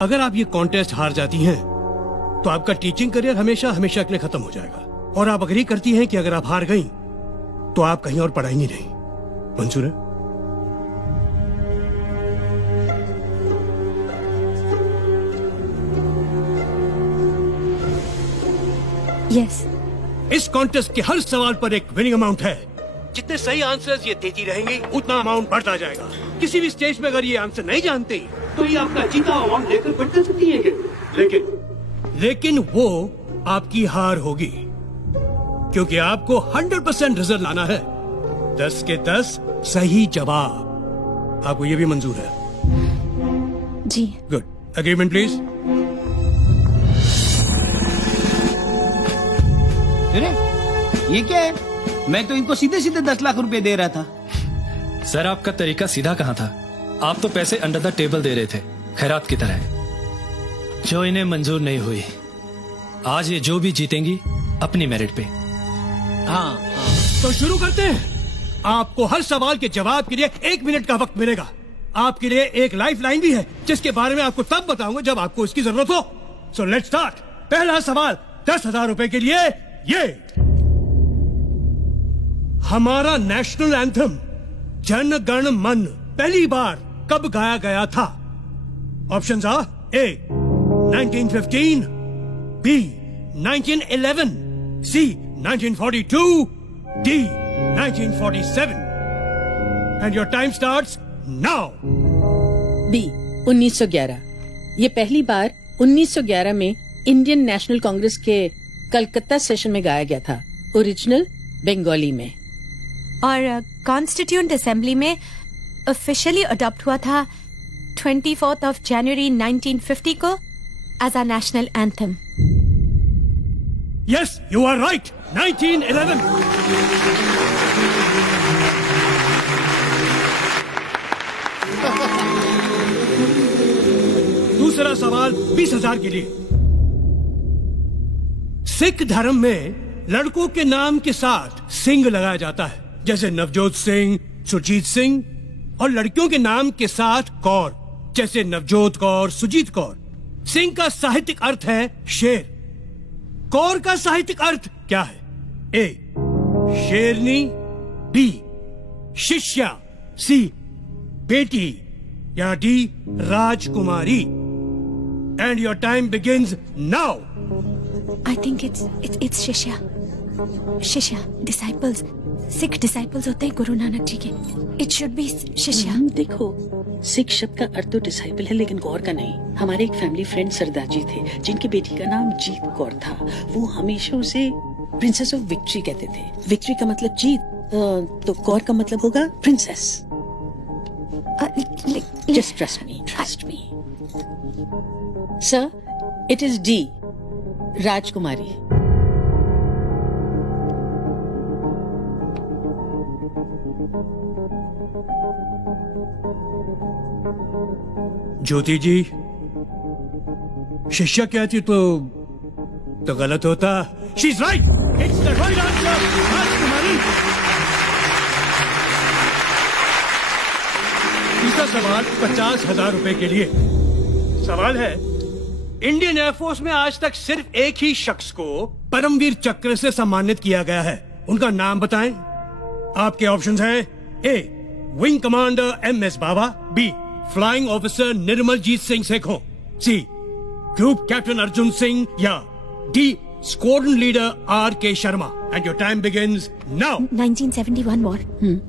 अगर आप ये कॉन्टेस्ट हार जाती हैं तो आपका टीचिंग करियर हमेशा हमेशा के लिए खत्म हो जाएगा। और आप अग्री करती हैं कि अगर आप हार गई तो आप कहीं और पढ़ाएंगी नहीं। मंजूर है? यस। इस कॉन्टेस्ट के हर सवाल पर एक विनिंग अमाउंट है। जितने सही आंसर्स ये देती रहेंगी उतना अमाउंट बढ़ता जाएगा। किसी भी स्टेज पे अगर ये आंसर नहीं जानती तो ये आपका जीता अमाउंट लेकर बढ़ सकती है। लेकिन वो आपकी हार होगी, क्योंकि आपको 100% रिजल्ट लाना है। 10 के 10 सही जवाब। आपको ये भी मंजूर है? जी। गुड। Agreement please. अरे ये क्या है? मैं तो इनको सीधे सीधे 10 लाख रुपए दे रहा था। सर आपका तरीका सीधा कहाँ था? आप तो पैसे अंडर द टेबल दे रहे थे, खैरात की तरह, जो इन्हें मंजूर नहीं हुई। आज ये जो भी जीतेंगी अपनी मेरिट पे। हाँ। तो शुरू करते हैं। आपको हर सवाल के जवाब के लिए 1 मिनट का वक्त मिलेगा। आपके लिए एक लाइफ लाइन भी है, जिसके बारे में आपको तब बताऊंगा जब आपको इसकी जरूरत हो। So let's start. पहला सवाल 10,000 रुपए के लिए। ये हमारा नेशनल एंथम जन गण मन पहली बार कब गाया गया था? Options are A 1915, B 1911, C 1942, D 1947। And your time starts now. B 1911। ये पहली बार 1911 में इंडियन नेशनल कांग्रेस के कलकत्ता सेशन में गाया गया था, ओरिजिनल बंगाली में। और कॉन्स्टिट्यूएंट असेंबली में ऑफिशियली अडॉप्ट हुआ था 24 जनवरी 1950 को as a national anthem. Yes, you are right. 1911। दूसरा सवाल 20,000 के लिए। सिख धर्म में लड़कों के नाम के साथ सिंह लगाया जाता है, जैसे नवजोत सिंह, सुरजीत सिंह, और लड़कियों के नाम के साथ कौर, जैसे नवजोत कौर, सुजीत कौर। सिंह का साहित्यिक अर्थ है शेर। कौर का साहित्यिक अर्थ क्या है? ए शेरनी, बी शिष्या, सी बेटी, या D Rajkumari. And your time begins now. I think it's शिष्या डिसाइपल्स। सिख डिसाइपल्स होते हैं गुरु नानक जी के। इट शुड बी शिष्या। देखो, सिख शब्द का अर्थ तो डिसाइपल है, लेकिन कौर का नहीं। हमारे एक फैमिली फ्रेंड सरदार जी थे, जिनकी बेटी का नाम जीत कौर था। वो हमेशा उसे प्रिंसेस ऑफ विक्ट्री कहते थे। विक्ट्री का मतलब जीत, तो कौर का मतलब होगा princess. Just trust me sir, it is D राजकुमारी। ज्योति जी, शिष्या कहती तो गलत होता। She is right. It's the right answer, राजकुमारी। तीसरा सवाल 50,000 रुपए के लिए। सवाल है, इंडियन एयरफोर्स में आज तक सिर्फ एक ही शख्स को परमवीर चक्र से सम्मानित किया गया है। उनका नाम बताएं। आपके ऑप्शंस हैं A wing commander MS Baba, B flying officer Nirmaljit Singh Sekhon, C group captain Arjun Singh, या D squadron leader RK Sharma. And your time begins now. 1971 war,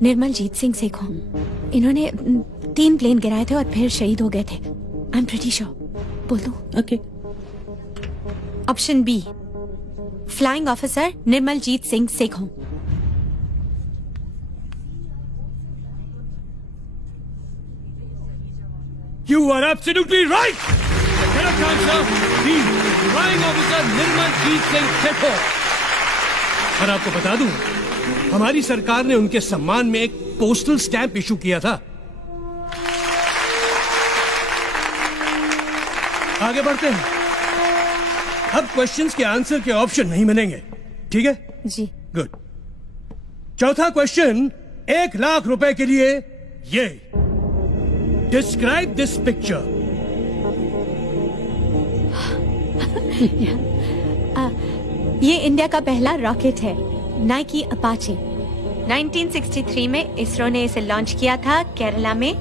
Nirmaljit Singh Sekhon. इन्होंने 3 प्लेन गिराए थे और फिर शहीद हो गए थे। I am pretty sure. बोल दो। Okay. Option B flying officer Nirmaljit Singh Sekhon. You are absolutely right. The correct answer is Flying Officer Nirmaljit Singh Sekhon. और आपको बता दूं, हमारी सरकार ने उनके सम्मान में एक पोस्टल स्टैंप इशू किया था। आगे बढ़ते हैं। अब क्वेश्चंस के आंसर के ऑप्शन नहीं मिलेंगे, ठीक है? जी। गुड। चौथा क्वेश्चन 1 लाख रुपए के लिए। ये डिस्क्राइब दिस पिक्चर। ये इंडिया का पहला रॉकेट है, नाइकी अपाचे। 1963 में इसरो ने इसे लॉन्च किया था केरला में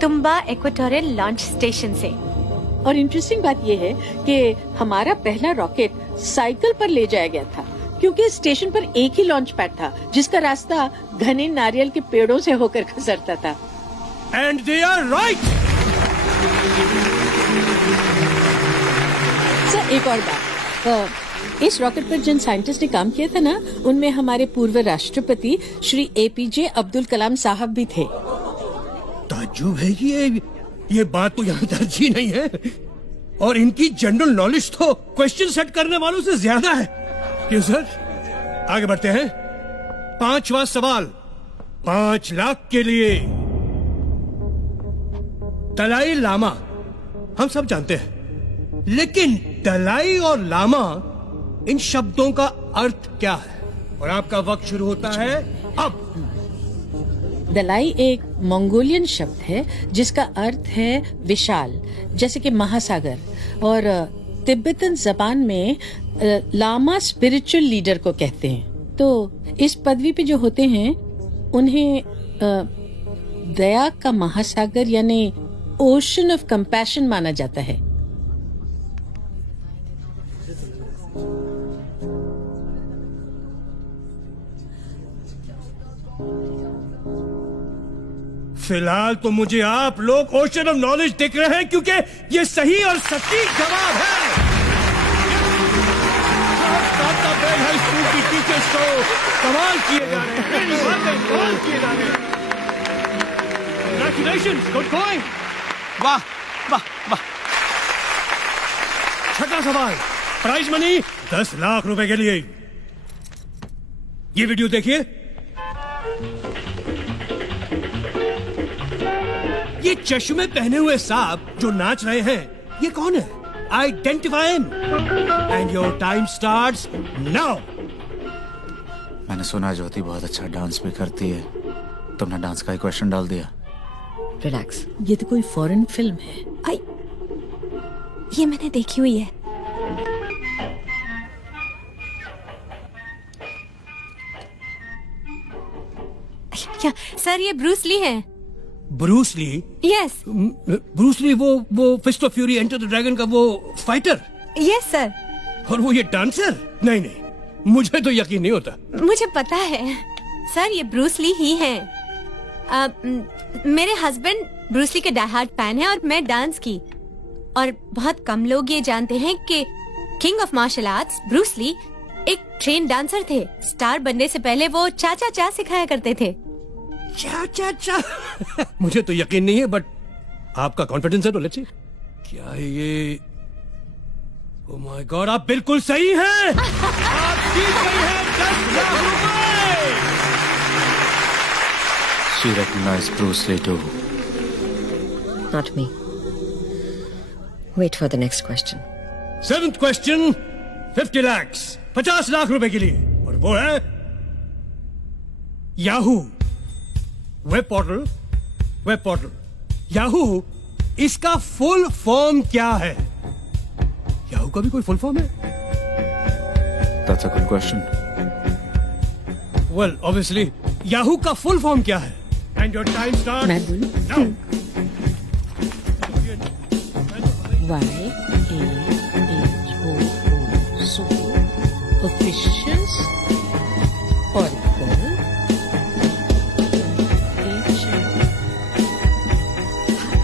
तुम्बा इक्वेटोरियल लॉन्च स्टेशन से। और इंटरेस्टिंग बात यह है कि हमारा पहला रॉकेट साइकिल पर ले जाया गया था, क्योंकि स्टेशन पर एक ही लॉन्च पैड था जिसका रास्ता घने नारियल के पेड़ों से होकर गुजरता था। And they are right. Sir, एक और बात, इस रॉकेट पर जिन साइंटिस्ट ने काम किया था ना, उनमें हमारे पूर्व राष्ट्रपति श्री APJ अब्दुल कलाम साहब भी थे। ताज्जुब है कि ये बात तो यहाँ दर्ज ही नहीं है, और इनकी जनरल नॉलेज तो क्वेश्चन सेट करने वालों से ज्यादा है। क्यों सर? आगे बढ़ते हैं। 5वां सवाल 5 लाख के लिए। दलाई लामा हम सब जानते हैं, लेकिन दलाई और लामा इन शब्दों का अर्थ क्या है? और आपका वक्त शुरू होता है अब। दलाई एक मंगोलियन शब्द है जिसका अर्थ है विशाल, जैसे कि महासागर, और तिब्बतन जबान में लामा स्पिरिचुअल लीडर को कहते हैं। तो इस पदवी पे जो होते हैं उन्हें दया का महासागर यानी ओशन ऑफ कंपैशन माना जाता है। फिलहाल तो मुझे आप लोग ओशन ऑफ नॉलेज दिख रहे हैं, क्योंकि ये सही और सटीक जवाब है। हाई स्कूल की टीचर्स तो कमाल किए जा रहे हैं, कमाल किए जा रहे हैं। Congratulations, good going. वाह वाह वाह। 6वां सवाल, प्राइज मनी 10 लाख रुपए के लिए। ये वीडियो देखिए। ये चश्मे पहने हुए साहब जो नाच रहे हैं, ये कौन है? Identify him and your time starts now. मैंने सुना ज्योति बहुत अच्छा डांस भी करती है। तुमने डांस का ही क्वेश्चन डाल दिया। रिलैक्स। ये तो कोई फॉरेन फिल्म है। आई, ये मैंने देखी हुई है। क्या सर, ये ब्रूस ली है? Bruce Lee? Yes. Bruce Lee वो Fist of Fury Enter the Dragon का वो फाइटर? Yes sir. और वो ये डांसर? नहीं नहीं, मुझे तो यकीन नहीं होता। मुझे पता है सर, ये ब्रूस ली ही है। मेरे हस्बैंड ब्रूस ली के डाई हार्ड फैन है और मैं डांस की। और बहुत कम लोग ये जानते हैं कि king of martial arts Bruce Lee एक ट्रेन डांसर थे। स्टार बनने से पहले वो चा चा चा सिखाया करते थे। चा चा चा। मुझे तो यकीन नहीं है, बट आपका कॉन्फिडेंस है तो लेट्स सी। क्या है ये? ओह माय गॉड, आप बिल्कुल सही हैं। आप जीत गई हैं 10 लाख रुपए। She recognized Bruce Lee too. Not me. Wait for the next question. 7th question, 50 lakhs, 50 lakh रुपए के लिए। और वो है याहू वेब पोर्टल। याहू, इसका फुल फॉर्म क्या है? याहू का भी कोई फुल फॉर्म है? That's a good question. Well, obviously, Yahoo का फुल फॉर्म क्या है? And your time starts मैं बोलूं? now. YAHOO, so officials, Oracle,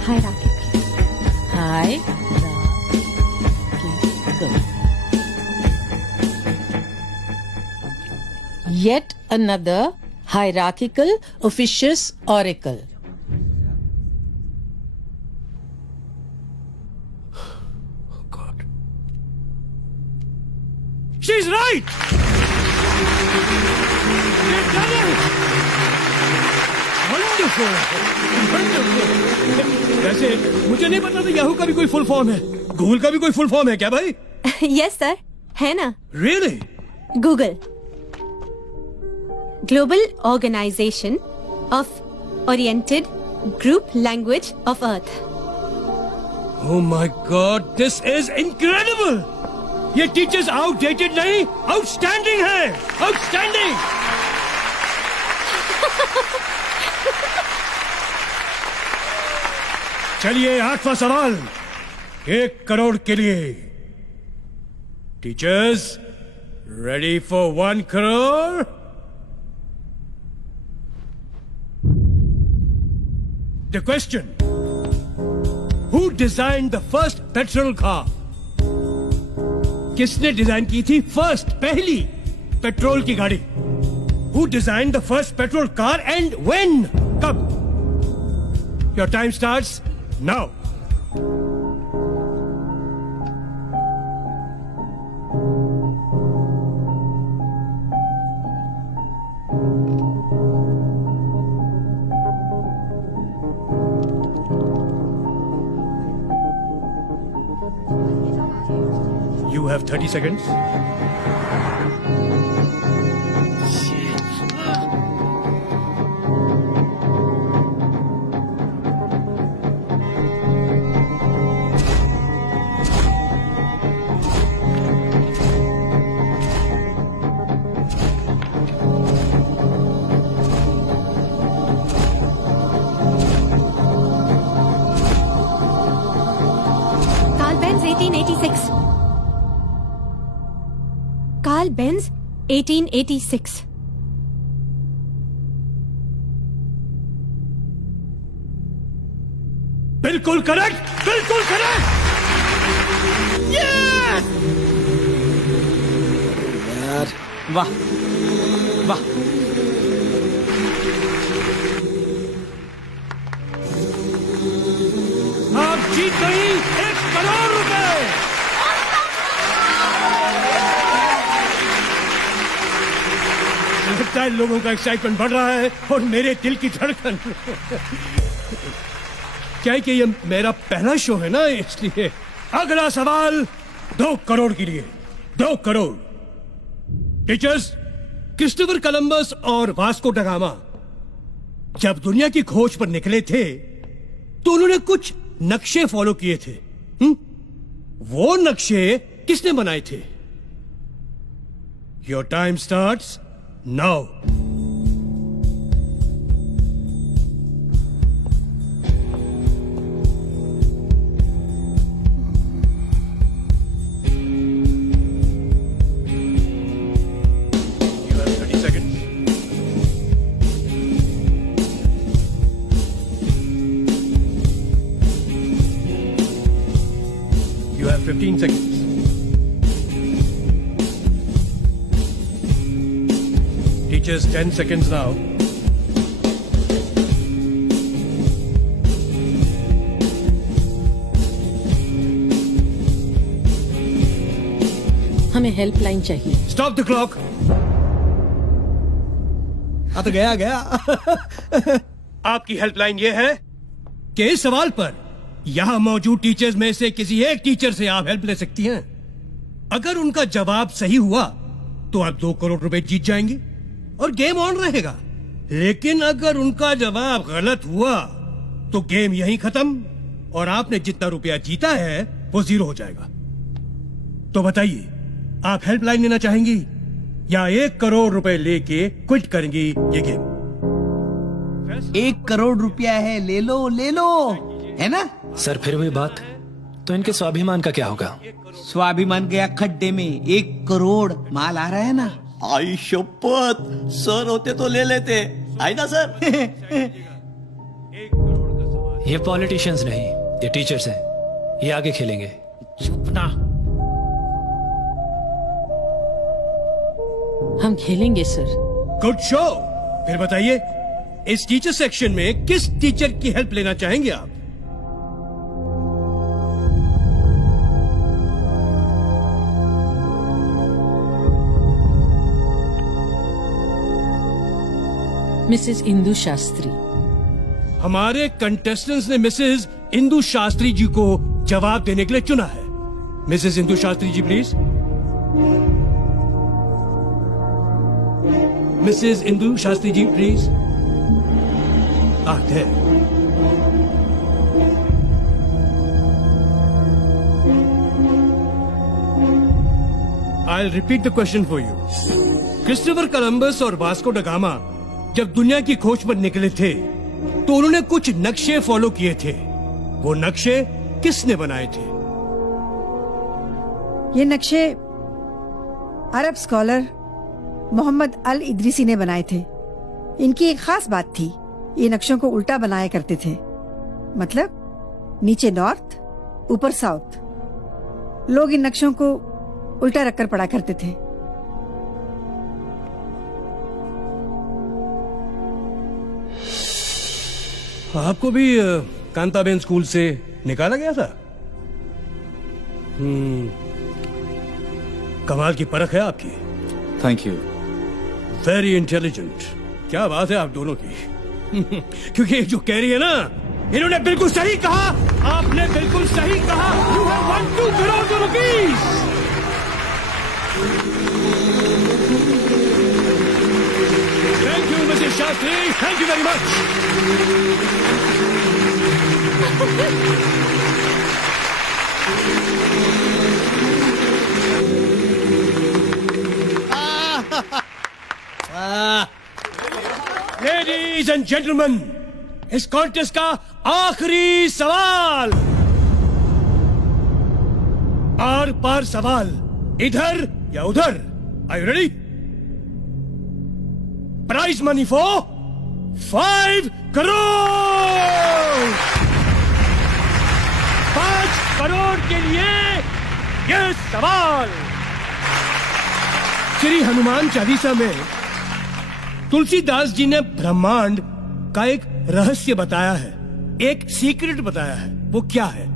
hierarchical. Yet another hierarchical officious oracle. Oh God. She's right. She's done it. Wonderful. वैसे मुझे नहीं पता था याहू का भी कोई फुल फॉर्म है। गूगल का भी कोई फुल फॉर्म है क्या भाई? यस सर, है ना। Really? Google, global organization of oriented group language of earth. Oh my God, this is incredible. ये टीचर्स आउटडेटेड नहीं, आउटस्टैंडिंग है, आउटस्टैंडिंग। चलिए 8वां सवाल 1 करोड़ के लिए। Teachers ready for 1 crore? The question, who design the first petrol car? किसने design की थी पहली पेट्रोल की गाड़ी? Who design the first petrol car and when? कब? Your time starts now. You have 30 seconds. Carl Benz 1886. Carl Benz 1886. बिल्कुल correct, बिल्कुल correct. वाह वाह। आप जीत गई 1 करोड़ रुपए। लगता है लोगों का एक्साइटमेंट बढ़ रहा है और मेरे दिल की धड़कन। क्या है कि ये मेरा पहला शो है ना, इसलिए। अगला सवाल 2 करोड़ के लिए। 2 करोड़। टीचर्स, क्रिस्टोफर कोलंबस और वास्को ड गामा जब दुनिया की खोज पर निकले थे तो उन्होंने कुछ नक्शे फॉलो किए थे। वो नक्शे किसने बनाए थे? Your time starts now. You have 30 seconds. You have 15 seconds. Teachers, 10 seconds now. हमें हेल्पलाइन चाहिए। Stop the clock. तो गया आपकी हेल्पलाइन ये है कि इस सवाल पर यहां मौजूद टीचर्स में से किसी एक टीचर से आप हेल्प ले सकती हैं। अगर उनका जवाब सही हुआ तो आप 2 करोड़ रुपए जीत जाएंगे और गेम ऑन रहेगा। लेकिन अगर उनका जवाब गलत हुआ तो गेम यहीं खत्म और आपने जितना रुपया जीता है वो 0 हो जाएगा। तो बताइए, आप हेल्पलाइन लेना चाहेंगी या 1 करोड़ रुपए लेके क्विट करेंगी ये गेम? 1 करोड़ रुपया है, ले लो, है ना? सर फिर वही बात, तो इनके स्वाभिमान का क्या होगा? स्वाभिमान गया खड्डे में। 1 करोड़ माल आ रहा है ना। आई शपथ, सर होते तो ले लेते, आई ना सर। ये पॉलिटिशियंस नहीं, ये टीचर्स हैं। ये आगे खेलेंगे। चुप ना। हम खेलेंगे सर। Good show. फिर बताइए, इस टीचर सेक्शन में किस टीचर की हेल्प लेना चाहेंगे आप? मिसेस इंदु शास्त्री। हमारे कंटेस्टेंट्स ने मिसेस इंदु शास्त्री जी को जवाब देने के लिए चुना है। Mrs Indu Shastri ji please. Mrs Indu Shastri ji please. आते हैं। I'll repeat the question for you. Christopher Columbus और वास्को ड गामा जब दुनिया की खोज पर निकले थे तो उन्होंने कुछ नक्शे फॉलो किए थे। वो नक्शे किसने बनाए थे? ये नक्शे अरब स्कॉलर मोहम्मद अल इदरीसी ने बनाए थे। इनकी एक खास बात थी, ये नक्शों को उल्टा बनाया करते थे, मतलब नीचे नॉर्थ ऊपर साउथ। लोग इन नक्शों को उल्टा रखकर पढ़ा करते थे। आपको भी कांताबेन स्कूल से निकाला गया था? कमाल की परख है आपकी। Thank you. Very intelligent. क्या बात है आप दोनों की। क्योंकि जो कह रही है ना, इन्होंने बिल्कुल सही कहा, आपने बिल्कुल सही कहा। You have won 2 crore rupees. Thank you Mrs Shastri, thank you very much. Ladies and gentleman, इस कॉन्टेस्ट का आखिरी सवाल, आर पार सवाल, इधर या उधर। Are you ready? Prize money for 5 crore. 5 crore के लिए ये सवाल। श्री हनुमान चालीसा में तुलसीदास जी ने ब्रह्मांड का एक रहस्य बताया है, एक सीक्रेट बताया है। वो क्या है?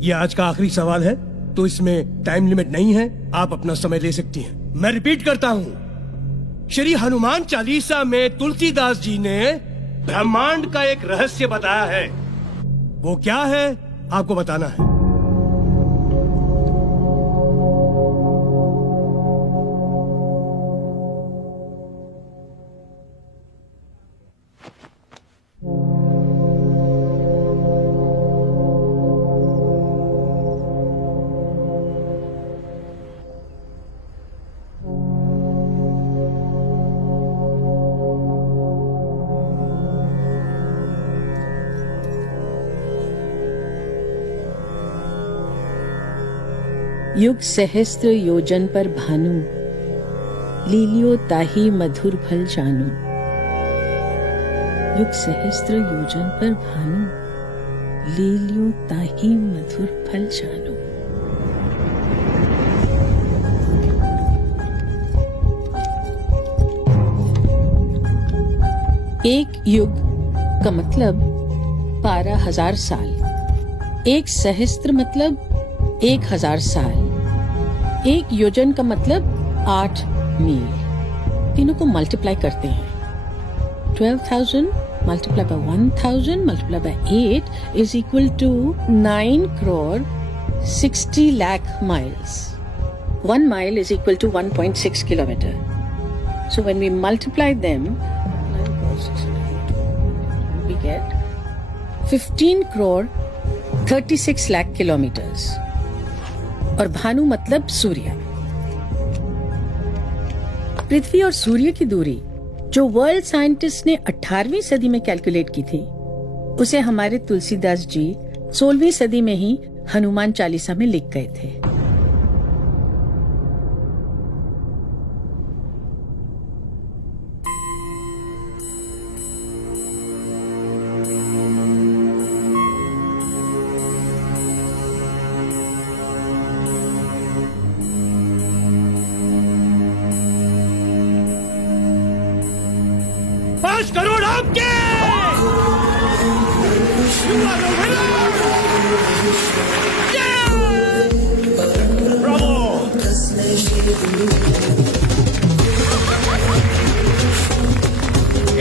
ये आज का आखिरी सवाल है, तो इसमें टाइम लिमिट नहीं है, आप अपना समय ले सकती हैं। मैं रिपीट करता हूं, श्री हनुमान चालीसा में तुलसीदास जी ने ब्रह्मांड का एक रहस्य बताया है। वो क्या है आपको बताना है। युग सहस्त्र योजन पर भानु, लीलियो ताही मधुर फल जानू। युग सहस्त्र योजन पर भानु, लीलियो ताही मधुर फल जानू। एक युग का मतलब 12,000 साल। एक सहस्त्र मतलब 1,000 साल। एक योजन का मतलब 8 मील। तीनों को मल्टीप्लाई करते हैं। 12,000 multiply by 1,000 multiply by 8 is equal to 9 crore 60 lakh miles. 1 mile is equal to 1.6 kilometer. So when we multiply them, we get 15 crore 36 lakh kilometers. और भानु मतलब सूर्य। पृथ्वी और सूर्य की दूरी जो वर्ल्ड साइंटिस्ट ने 18वीं सदी में कैलकुलेट की थी, उसे हमारे तुलसीदास जी 16वीं सदी में ही हनुमान चालीसा में लिख गए थे। करोड़ आपके। You are the winner! Yeah! Bravo!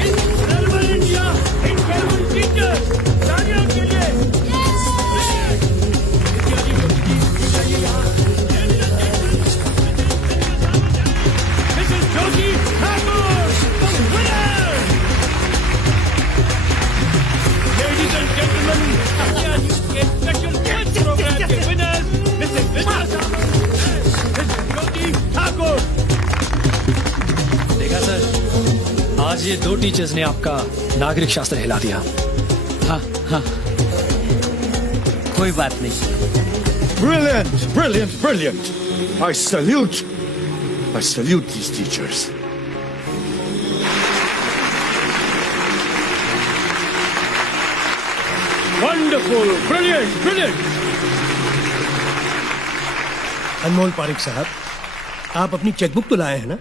Incredible India! Incredible teachers! तालियां के लिए! This is Jyoti Thakur, the winner! Ladies and gentlemen, a special guest program. ये 2 टीचर्स ने आपका नागरिक शास्त्र हिला दिया। हाँ हाँ, कोई बात नहीं। Brilliant, brilliant, brilliant. I salute these teachers. Wonderful, brilliant, brilliant. Anmol Pareek साहब, आप अपनी चेकबुक तो लाए हैं ना?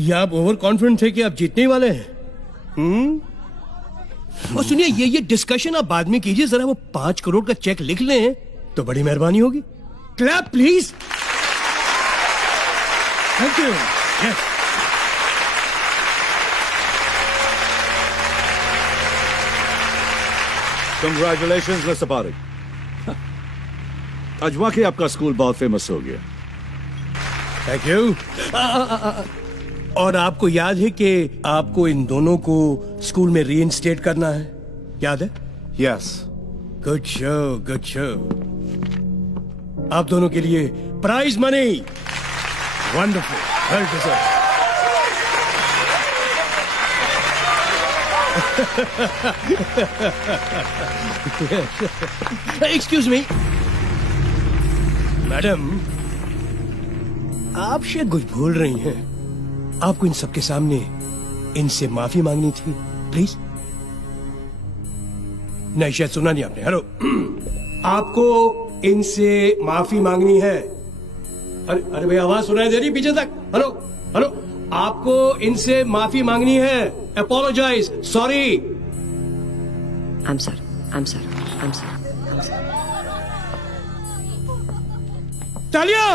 या आप ओवर कॉन्फिडेंट थे कि आप जीतने ही वाले हैं? और सुनिए, ये डिस्कशन आप बाद में कीजिए, जरा वो 5 करोड़ का चेक लिख लें तो बड़ी मेहरबानी होगी। Clap please. Thank you. Yes. Congratulations, Mr. Parik. आज वाकई आपका स्कूल बहुत फेमस हो गया। Thank you. और आपको याद है कि आपको इन दोनों को स्कूल में रीइंस्टेट करना है, याद है? Yes. Good show, good show. आप दोनों के लिए prize money. Wonderful, well deserve. Excuse me madam, आप शायद कुछ भूल रही हैं। आपको इन सबके सामने इनसे माफी मांगनी थी, प्लीज। नहीं, शायद सुना नहीं आपने। हेलो, आपको इनसे माफी मांगनी है। अरे भाई, आवाज सुनाई दे रही पीछे तक? हेलो हेलो, आपको इनसे माफी मांगनी है। Apologise, sorry. I'm sorry. I'm sorry. I'm sorry. तालियां।